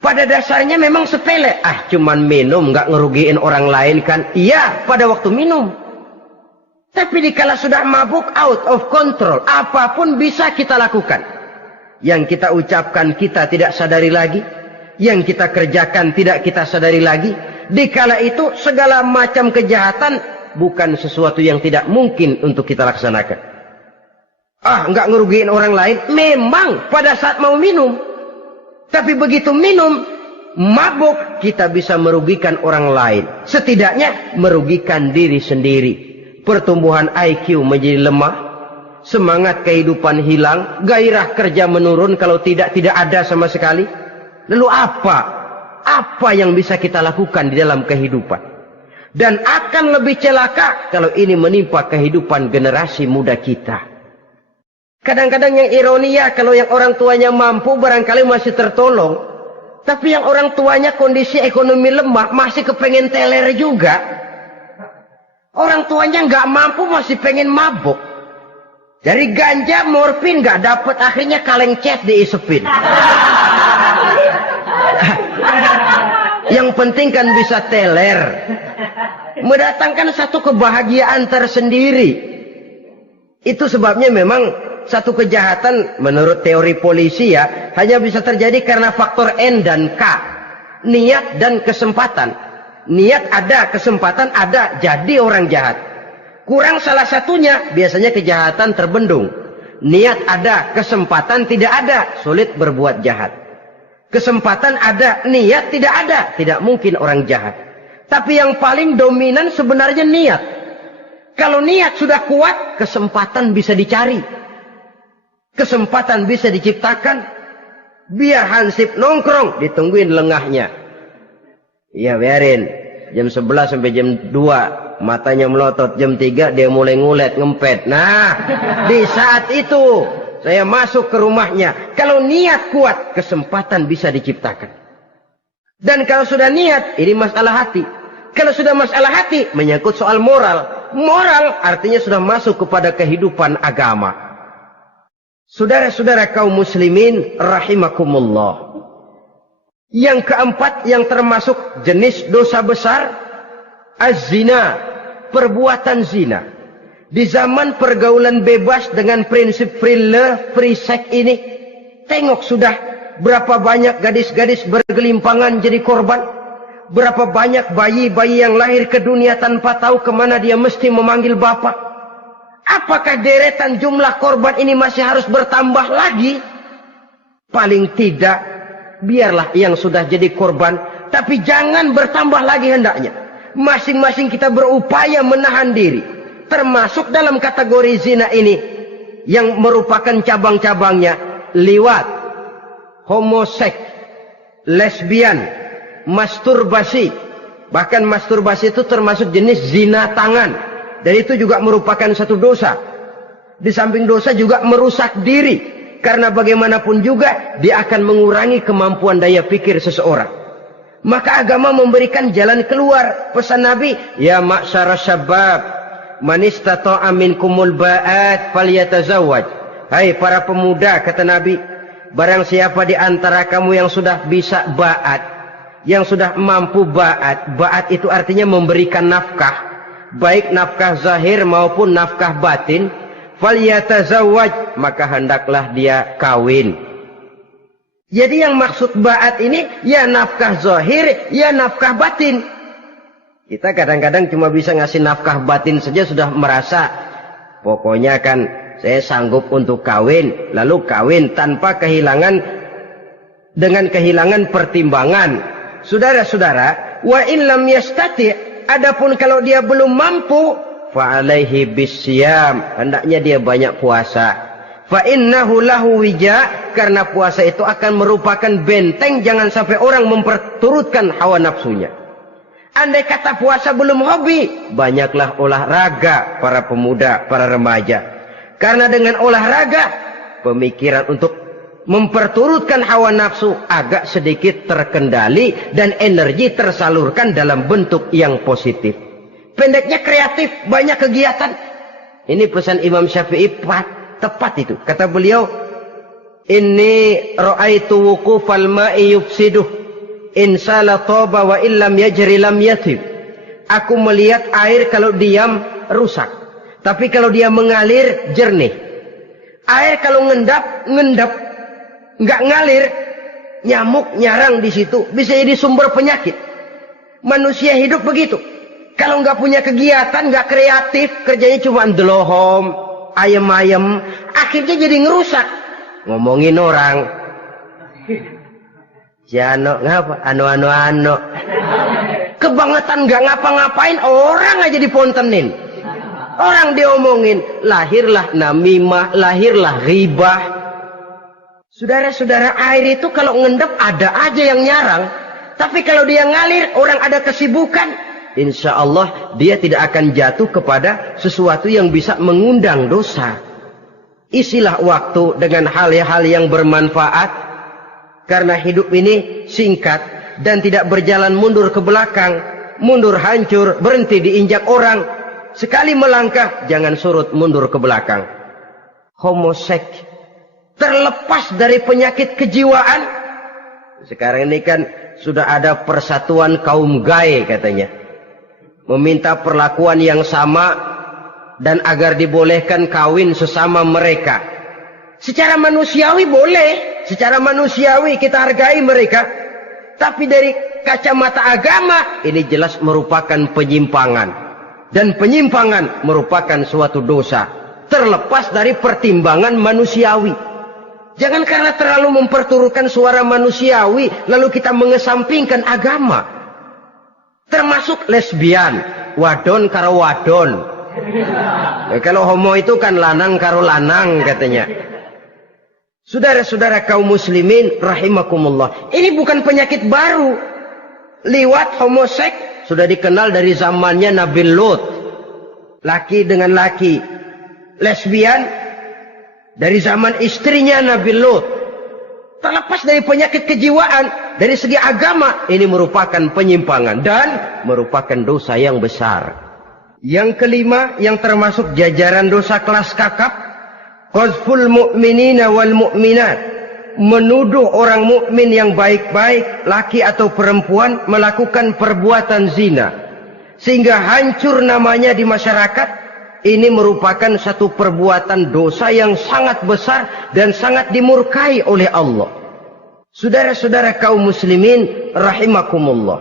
Pada dasarnya memang sepele, cuman minum, nggak ngerugiin orang lain kan? Iya, pada waktu minum. Tapi dikala sudah mabuk, out of control, apapun bisa kita lakukan. Yang kita ucapkan kita tidak sadari lagi, yang kita kerjakan tidak kita sadari lagi. Dikala itu segala macam kejahatan bukan sesuatu yang tidak mungkin untuk kita laksanakan. Nggak ngerugiin orang lain, memang pada saat mau minum. Tapi begitu minum, mabuk, kita bisa merugikan orang lain. Setidaknya merugikan diri sendiri. Pertumbuhan IQ menjadi lemah, semangat kehidupan hilang, gairah kerja menurun, kalau tidak ada sama sekali. Lalu apa yang bisa kita lakukan di dalam kehidupan? Dan akan lebih celaka kalau ini menimpa kehidupan generasi muda kita. Kadang-kadang yang ironi ya, kalau yang orang tuanya mampu barangkali masih tertolong, tapi yang orang tuanya kondisi ekonomi lemah masih kepengen teler juga. Orang tuanya nggak mampu masih pengen mabuk. Dari ganja, morfin nggak dapat, akhirnya kaleng cet diisepin. Yang penting kan bisa teler, mendatangkan satu kebahagiaan tersendiri. Itu sebabnya memang satu kejahatan menurut teori polisi ya hanya bisa terjadi karena faktor N dan K, niat dan kesempatan. Niat ada, kesempatan ada, jadi orang jahat. Kurang salah satunya, biasanya kejahatan terbendung. Niat ada, kesempatan tidak ada, sulit berbuat jahat. Kesempatan ada, niat tidak ada, tidak mungkin orang jahat. Tapi yang paling dominan sebenarnya niat. Kalau niat sudah kuat, kesempatan bisa dicari. Kesempatan bisa diciptakan. Biar Hansip nongkrong, ditungguin lengahnya. Iya biarin. Jam 11 sampai jam 2. Matanya melotot. Jam 3 dia mulai ngulet, ngempet. Nah, di saat itu saya masuk ke rumahnya. Kalau niat kuat, kesempatan bisa diciptakan. Dan kalau sudah niat, ini masalah hati. Kalau sudah masalah hati, menyangkut soal moral. Moral artinya sudah masuk kepada kehidupan agama. Saudara-saudara kaum muslimin rahimakumullah. Yang keempat yang termasuk jenis dosa besar, az-zina, perbuatan zina. Di zaman pergaulan bebas dengan prinsip free love, free sex ini, tengok sudah berapa banyak gadis-gadis bergelimpangan jadi korban. Berapa banyak bayi-bayi yang lahir ke dunia tanpa tahu kemana dia mesti memanggil bapak. Apakah deretan jumlah korban ini masih harus bertambah lagi? Paling tidak, biarlah yang sudah jadi korban, tapi jangan bertambah lagi hendaknya. Masing-masing kita berupaya menahan diri. Termasuk dalam kategori zina ini, yang merupakan cabang-cabangnya, liwat, homoseks, lesbian, masturbasi. Bahkan masturbasi itu termasuk jenis zina tangan. Dan itu juga merupakan satu dosa. Di samping dosa juga merusak diri. Karena bagaimanapun juga dia akan mengurangi kemampuan daya pikir seseorang. Maka agama memberikan jalan keluar. Pesan Nabi, ya ma'syara syabab, man istata'a minkumul ba'at falyatazawwaj. Hai para pemuda, kata Nabi, barang siapa di antara kamu yang sudah bisa ba'at, yang sudah mampu ba'at. Ba'at itu artinya memberikan nafkah. Baik nafkah zahir maupun nafkah batin, falyatazawwaj, maka hendaklah dia kawin. Jadi yang maksud ba'at ini ya nafkah zahir, ya nafkah batin. Kita kadang-kadang cuma bisa ngasih nafkah batin saja sudah merasa pokoknya kan saya sanggup untuk kawin, lalu kawin tanpa kehilangan, dengan kehilangan pertimbangan. Saudara-saudara, wa in lam yastati', adapun kalau dia belum mampu, fa alaihi bisyam, hendaknya dia banyak puasa. Fa innahu lahu wija, karena puasa itu akan merupakan benteng jangan sampai orang memperturutkan hawa nafsunya. Andai kata puasa belum hobi, banyaklah olahraga para pemuda, para remaja. Karena dengan olahraga, pemikiran untuk memperturutkan hawa nafsu agak sedikit terkendali dan energi tersalurkan dalam bentuk yang positif. Pendeknya kreatif, banyak kegiatan. Ini pesan Imam Syafi'i tepat itu. Kata beliau, inni ra'aitu wuqufal ma'i yufsiduh insala toba wa illam yajri lam yatib. Aku melihat air kalau diam rusak, tapi kalau dia mengalir jernih. Air kalau ngendap nggak ngalir, nyamuk nyarang di situ, bisa jadi sumber penyakit. Manusia hidup begitu. Kalau nggak punya kegiatan, nggak kreatif, kerjanya cuma ndelohom, ayam-ayam, akhirnya jadi ngerusak. Ngomongin orang, si Ano ngapa? Ano. Kebangetan nggak ngapa-ngapain, orang aja dipontenin. Orang diomongin, lahirlah namimah, lahirlah ghibah. Saudara-saudara, air itu kalau ngendap ada aja yang nyarang. Tapi kalau dia ngalir, orang ada kesibukan, insya Allah dia tidak akan jatuh kepada sesuatu yang bisa mengundang dosa. Isilah waktu dengan hal-hal yang bermanfaat. Karena hidup ini singkat dan tidak berjalan mundur ke belakang. Mundur hancur, berhenti diinjak orang. Sekali melangkah, jangan surut mundur ke belakang. Homoseks. Terlepas dari penyakit kejiwaan. Sekarang ini kan sudah ada persatuan kaum gay katanya. Meminta perlakuan yang sama dan agar dibolehkan kawin sesama mereka. Secara manusiawi boleh. Secara manusiawi kita hargai mereka. Tapi dari kacamata agama ini jelas merupakan penyimpangan. Dan penyimpangan merupakan suatu dosa. Terlepas dari pertimbangan manusiawi. Jangan karena terlalu memperturutkan suara manusiawi, lalu kita mengesampingkan agama. Termasuk lesbian, wadon karo wadon. Kalau homo itu kan lanang karo lanang katanya. Saudara-saudara kaum muslimin rahimakumullah, ini bukan penyakit baru. Liwat, homoseks sudah dikenal dari zamannya Nabi Lut. Laki dengan laki. Lesbian dari zaman istrinya Nabi Lut. Terlepas dari penyakit kejiwaan, dari segi agama, ini merupakan penyimpangan dan merupakan dosa yang besar. Yang kelima, yang termasuk jajaran dosa kelas kakap, qazful mu'minina wal mu'minat, menuduh orang mukmin yang baik-baik, laki atau perempuan, melakukan perbuatan zina sehingga hancur namanya di masyarakat. Ini merupakan satu perbuatan dosa yang sangat besar dan sangat dimurkai oleh Allah. Saudara-saudara kaum muslimin rahimakumullah.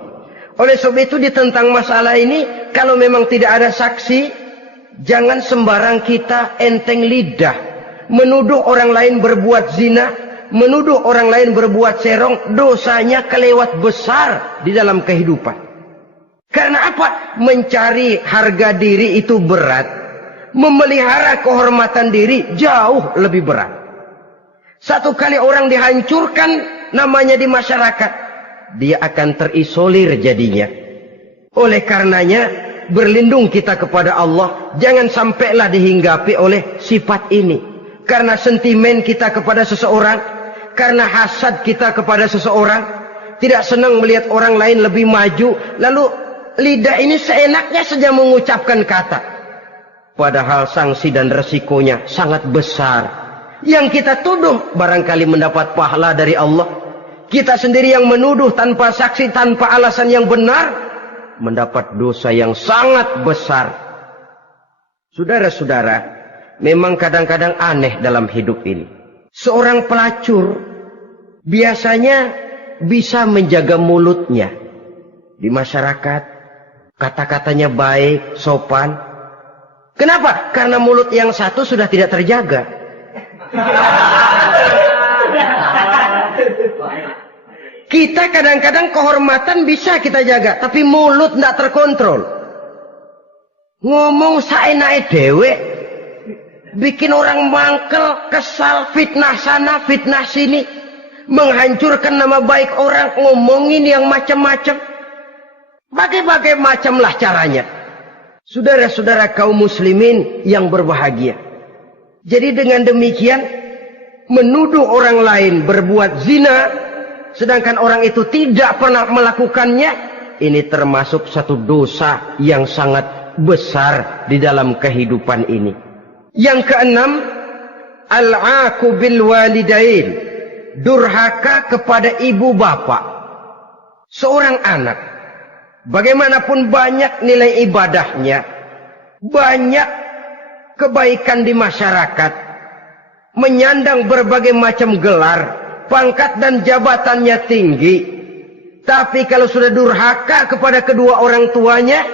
Oleh sebab itu tentang masalah ini, kalau memang tidak ada saksi, jangan sembarang kita enteng lidah menuduh orang lain berbuat zina, menuduh orang lain berbuat serong. Dosanya kelewat besar di dalam kehidupan. Karena apa? Mencari harga diri itu berat, memelihara kehormatan diri jauh lebih berat. Satu kali orang dihancurkan namanya di masyarakat, dia akan terisolir jadinya. Oleh karenanya, berlindung kita kepada Allah, jangan sampailah dihinggapi oleh sifat ini. Karena sentimen kita kepada seseorang, karena hasad kita kepada seseorang, tidak senang melihat orang lain lebih maju, lalu lidah ini seenaknya saja mengucapkan kata. Padahal sanksi dan resikonya sangat besar. Yang kita tuduh barangkali mendapat pahala dari Allah. Kita sendiri yang menuduh tanpa saksi, tanpa alasan yang benar, mendapat dosa yang sangat besar. Saudara-saudara, memang kadang-kadang aneh dalam hidup ini. Seorang pelacur biasanya bisa menjaga mulutnya di masyarakat, kata-katanya baik, sopan. Kenapa? Karena mulut yang satu sudah tidak terjaga. Kita kadang-kadang kehormatan bisa kita jaga, tapi mulut tidak terkontrol. Ngomong saenake dewe, bikin orang mangkel, kesal, fitnah sana, fitnah sini, menghancurkan nama baik orang, ngomongin yang macam-macam. Bagai-bagai macamlah caranya. Saudara-saudara kaum muslimin yang berbahagia. Jadi dengan demikian, menuduh orang lain berbuat zina, sedangkan orang itu tidak pernah melakukannya, ini termasuk satu dosa yang sangat besar di dalam kehidupan ini. Yang keenam, al-'aqu bil walidain, durhaka kepada ibu bapak. Seorang anak, bagaimanapun banyak nilai ibadahnya, banyak kebaikan di masyarakat, menyandang berbagai macam gelar, pangkat dan jabatannya tinggi, tapi kalau sudah durhaka kepada kedua orang tuanya,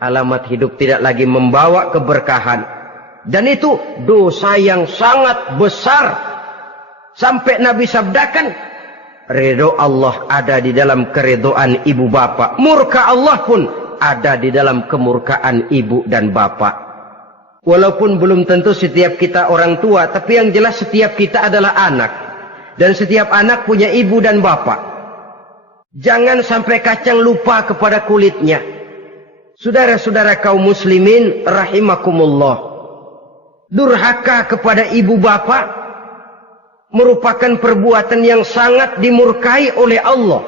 alamat hidup tidak lagi membawa keberkahan. Dan itu dosa yang sangat besar. Sampai Nabi sabdakan, ridho Allah ada di dalam keridhaan ibu bapak. Murka Allah pun ada di dalam kemurkaan ibu dan bapak. Walaupun belum tentu setiap kita orang tua, tapi yang jelas setiap kita adalah anak. Dan setiap anak punya ibu dan bapak. Jangan sampai kacang lupa kepada kulitnya. Saudara-saudara kaum muslimin rahimakumullah. Durhaka kepada ibu bapak merupakan perbuatan yang sangat dimurkai oleh Allah.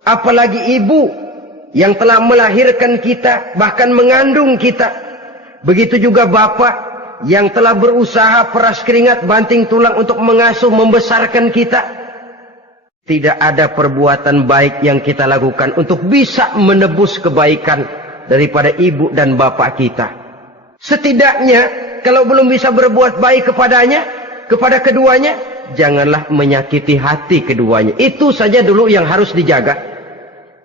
Apalagi ibu yang telah melahirkan kita, bahkan mengandung kita. Begitu juga bapak yang telah berusaha peras keringat banting tulang untuk mengasuh membesarkan kita. Tidak ada perbuatan baik yang kita lakukan untuk bisa menebus kebaikan daripada ibu dan bapak kita. Setidaknya kalau belum bisa berbuat baik kepadanya, kepada keduanya, janganlah menyakiti hati keduanya. Itu saja dulu yang harus dijaga.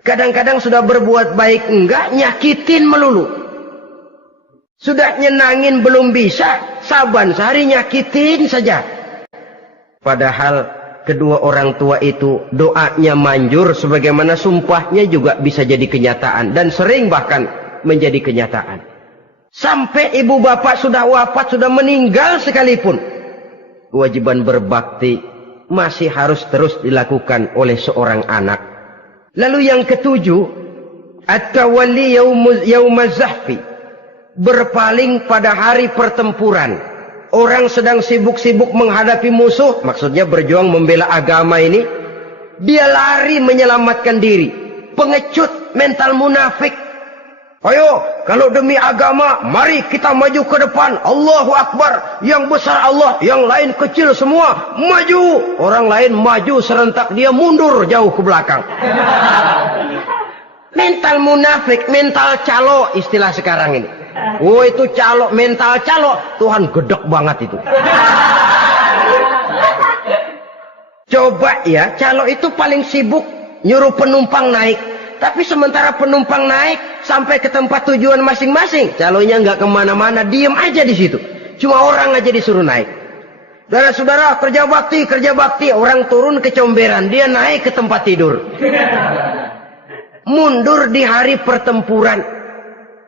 Kadang-kadang sudah berbuat baik enggak, nyakitin melulu. Sudah nyenangin belum bisa, saban sehari nyakitin saja. Padahal kedua orang tua itu doanya manjur, sebagaimana sumpahnya juga bisa jadi kenyataan. Dan sering bahkan menjadi kenyataan. Sampai ibu bapak sudah wafat, sudah meninggal sekalipun, kewajiban berbakti masih harus terus dilakukan oleh seorang anak. Lalu yang ketujuh, at-tawalli yaumaz zahfi, berpaling pada hari pertempuran. Orang sedang sibuk-sibuk menghadapi musuh, maksudnya berjuang membela agama ini, dia lari menyelamatkan diri. Pengecut, mental munafik. Ayo, kalau demi agama, mari kita maju ke depan. Allahu Akbar, yang besar Allah, yang lain kecil semua, maju. Orang lain maju serentak, dia mundur jauh ke belakang. Mental munafik, mental calo, istilah sekarang ini. Oh, itu calo, mental calo, Tuhan gedek banget itu. Coba ya, calo itu paling sibuk nyuruh penumpang naik. Tapi sementara penumpang naik sampai ke tempat tujuan masing-masing, calonya nggak kemana-mana, diem aja di situ. Cuma orang aja disuruh naik. Saudara-saudara, kerja bakti, orang turun ke comberan, dia naik ke tempat tidur. Mundur di hari pertempuran,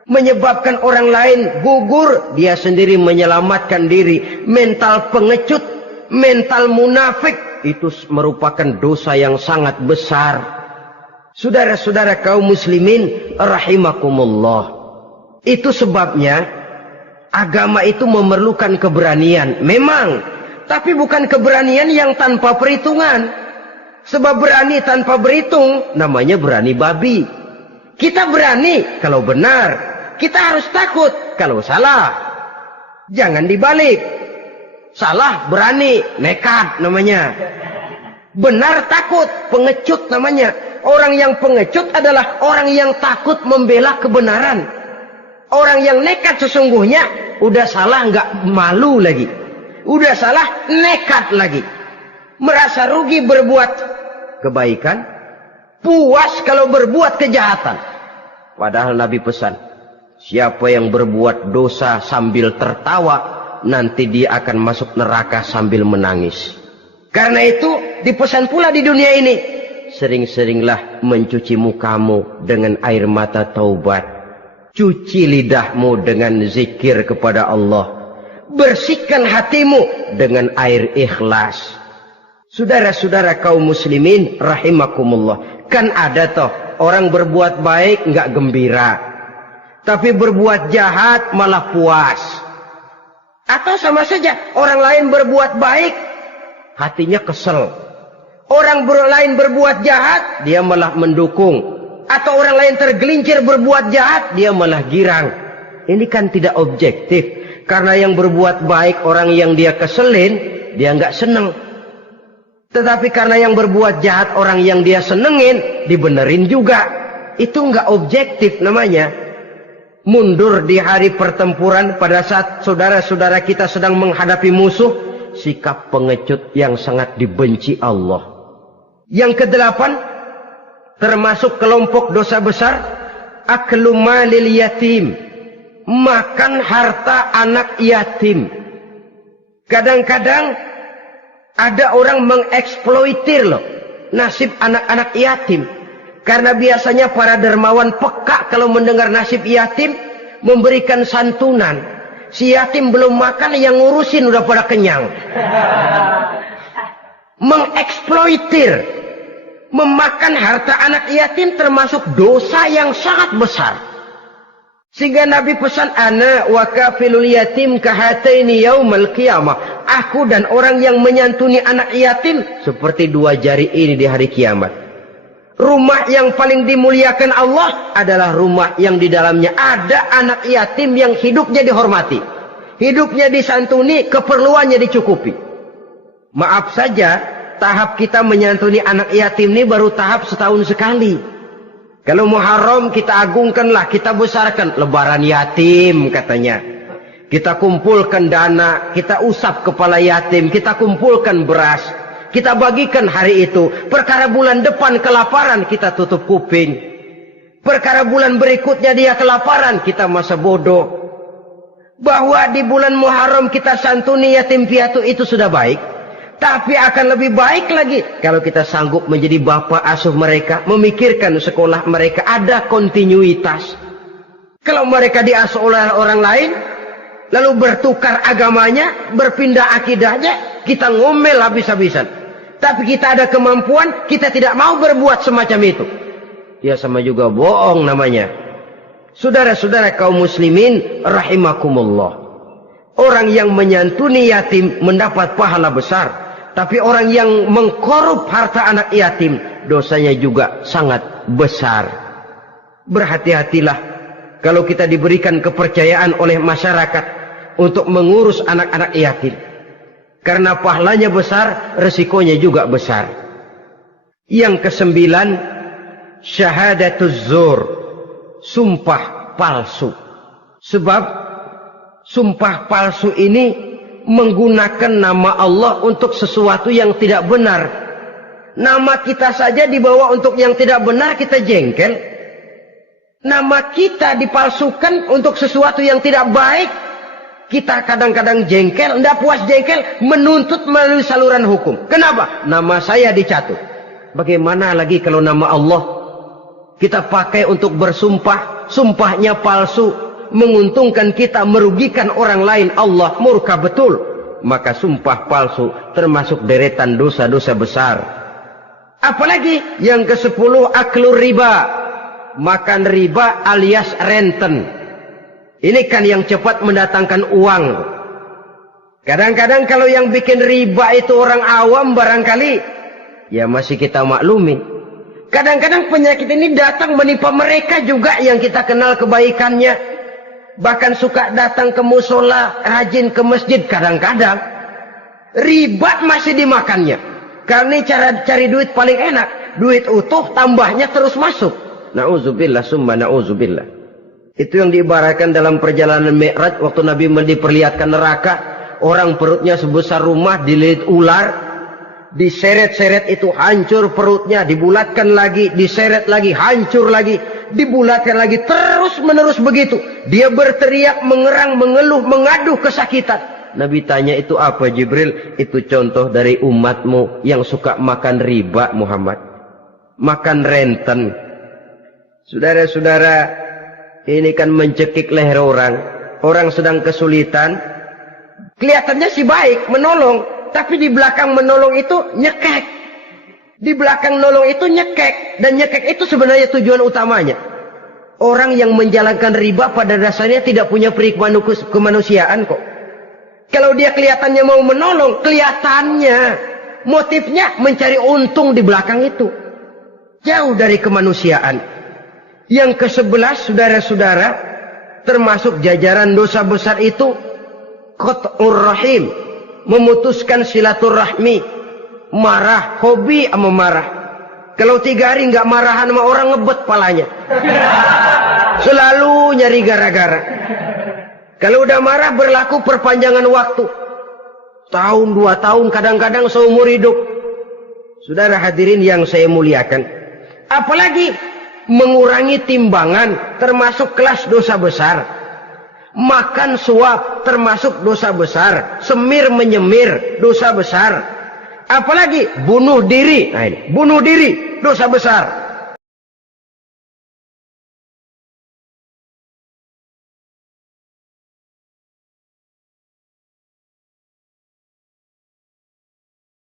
menyebabkan orang lain gugur, dia sendiri menyelamatkan diri. Mental pengecut, mental munafik, itu merupakan dosa yang sangat besar. Saudara-saudara kaum muslimin rahimakumullah. Itu sebabnya agama itu memerlukan keberanian. Memang, tapi bukan keberanian yang tanpa perhitungan. Sebab berani tanpa berhitung namanya berani babi. Kita berani kalau benar, kita harus takut kalau salah. Jangan dibalik. Salah berani, nekat namanya. Benar takut, pengecut namanya. Orang yang pengecut adalah orang yang takut membela kebenaran. Orang yang nekat sesungguhnya udah salah nggak malu lagi. Udah salah nekat lagi. Merasa rugi berbuat kebaikan, puas kalau berbuat kejahatan. Padahal Nabi pesan, siapa yang berbuat dosa sambil tertawa, nanti dia akan masuk neraka sambil menangis. Karena itu dipesan pula di dunia ini, sering-seringlah mencuci mukamu dengan air mata taubat. Cuci lidahmu dengan zikir kepada Allah. Bersihkan hatimu dengan air ikhlas. Saudara-saudara kaum muslimin rahimakumullah. Kan ada toh orang berbuat baik nggak gembira, tapi berbuat jahat malah puas. Atau sama saja orang lain berbuat baik, hatinya kesel. Orang lain berbuat jahat, dia malah mendukung. Atau orang lain tergelincir berbuat jahat, dia malah girang. Ini kan tidak objektif. Karena yang berbuat baik, orang yang dia keselin, dia nggak seneng. Tetapi karena yang berbuat jahat, orang yang dia senengin, dibenerin juga. Itu nggak objektif namanya. Mundur di hari pertempuran pada saat saudara-saudara kita sedang menghadapi musuh, sikap pengecut yang sangat dibenci Allah. Yang kedelapan, termasuk kelompok dosa besar, aklu malil yatim, makan harta anak yatim. Kadang-kadang ada orang mengeksploitir loh nasib anak-anak yatim. Karena biasanya para dermawan peka kalau mendengar nasib yatim, memberikan santunan. Si yatim belum makan, yang ngurusin udah pada kenyang. Mengeksploitir, memakan harta anak yatim termasuk dosa yang sangat besar. Sehingga Nabi pesan, ana wa kafilul yatim kahataini yaumal qiyamah. Aku dan orang yang menyantuni anak yatim seperti dua jari ini di hari kiamat. Rumah yang paling dimuliakan Allah adalah rumah yang di dalamnya ada anak yatim yang hidupnya dihormati, hidupnya disantuni, keperluannya dicukupi. Maaf saja, tahap kita menyantuni anak yatim ini baru tahap setahun sekali. Kalau Muharram kita agungkanlah, kita besarkan. Lebaran yatim katanya. Kita kumpulkan dana, kita usap kepala yatim, kita kumpulkan beras, kita bagikan hari itu. Perkara bulan depan kelaparan, kita tutup kuping. Perkara bulan berikutnya dia kelaparan, kita masa bodoh. Bahwa di bulan Muharram kita santuni yatim piatu itu sudah baik. Tapi akan lebih baik lagi kalau kita sanggup menjadi bapak asuh mereka, memikirkan sekolah mereka, ada kontinuitas. Kalau mereka diasuh oleh orang lain, lalu bertukar agamanya, berpindah akidahnya, kita ngomel habis-habisan. Tapi kita ada kemampuan, kita tidak mau berbuat semacam itu. Ya sama juga bohong namanya. Saudara-saudara kaum muslimin rahimakumullah. Orang yang menyantuni yatim mendapat pahala besar. Tapi orang yang mengkorup harta anak yatim, dosanya juga sangat besar. Berhati-hatilah kalau kita diberikan kepercayaan oleh masyarakat untuk mengurus anak-anak yatim. Karena pahalanya besar, resikonya juga besar. Yang kesembilan, syahadatuz zur, sumpah palsu. Sebab sumpah palsu ini menggunakan nama Allah untuk sesuatu yang tidak benar. Nama kita saja dibawa untuk yang tidak benar, kita jengkel. Nama kita dipalsukan untuk sesuatu yang tidak baik, kita kadang-kadang jengkel, tidak puas jengkel, menuntut melalui saluran hukum. Kenapa? Nama saya dicatut. Bagaimana lagi kalau nama Allah kita pakai untuk bersumpah, sumpahnya palsu, menguntungkan kita, merugikan orang lain, Allah murka betul. Maka sumpah palsu termasuk deretan dosa-dosa besar. Apalagi yang ke-10, aklur riba, makan riba alias renten. Ini kan yang cepat mendatangkan uang. Kadang-kadang kalau yang bikin riba itu orang awam barangkali, ya masih kita maklumi. Kadang-kadang penyakit ini datang menimpa mereka juga yang kita kenal kebaikannya. Bahkan suka datang ke musola, rajin ke masjid kadang-kadang. Riba masih dimakannya. Karena cara cari duit paling enak. Duit utuh, tambahnya terus masuk. Na'udzubillah, summa na'udzubillah. Itu yang diibaratkan dalam perjalanan Mi'raj. Waktu Nabi diperlihatkan neraka. Orang perutnya sebesar rumah, dililit ular. Diseret-seret itu hancur perutnya. Dibulatkan lagi, diseret lagi, hancur lagi. Dibulatkan lagi, terus menerus begitu. Dia berteriak, mengerang, mengeluh, mengaduh kesakitan. Nabi tanya, itu apa Jibril? Itu contoh dari umatmu yang suka makan riba Muhammad. Makan renten. Saudara-saudara, ini kan mencekik leher orang. Orang sedang kesulitan. Kelihatannya sih baik, menolong. Tapi di belakang menolong itu nyekek. Di belakang nolong itu nyekek. Dan nyekek itu sebenarnya tujuan utamanya. Orang yang menjalankan riba pada dasarnya tidak punya perikman kemanusiaan kok. Kalau dia kelihatannya mau menolong, kelihatannya motifnya mencari untung di belakang itu. Jauh dari kemanusiaan. Yang ke-11, saudara-saudara, termasuk jajaran dosa besar itu, qat'ur rahim, memutuskan silaturahmi. Marah, hobi sama marah. Kalau 3 hari nggak marahan sama orang, ngebet palanya. Selalu nyari gara-gara. Kalau udah marah berlaku perpanjangan waktu. Tahun, 2 tahun, kadang-kadang seumur hidup. Saudara hadirin yang saya muliakan. Apalagi mengurangi timbangan termasuk kelas dosa besar. Makan suap termasuk dosa besar. Semir menyemir dosa besar. Apalagi bunuh diri. Nah ini, bunuh diri dosa besar.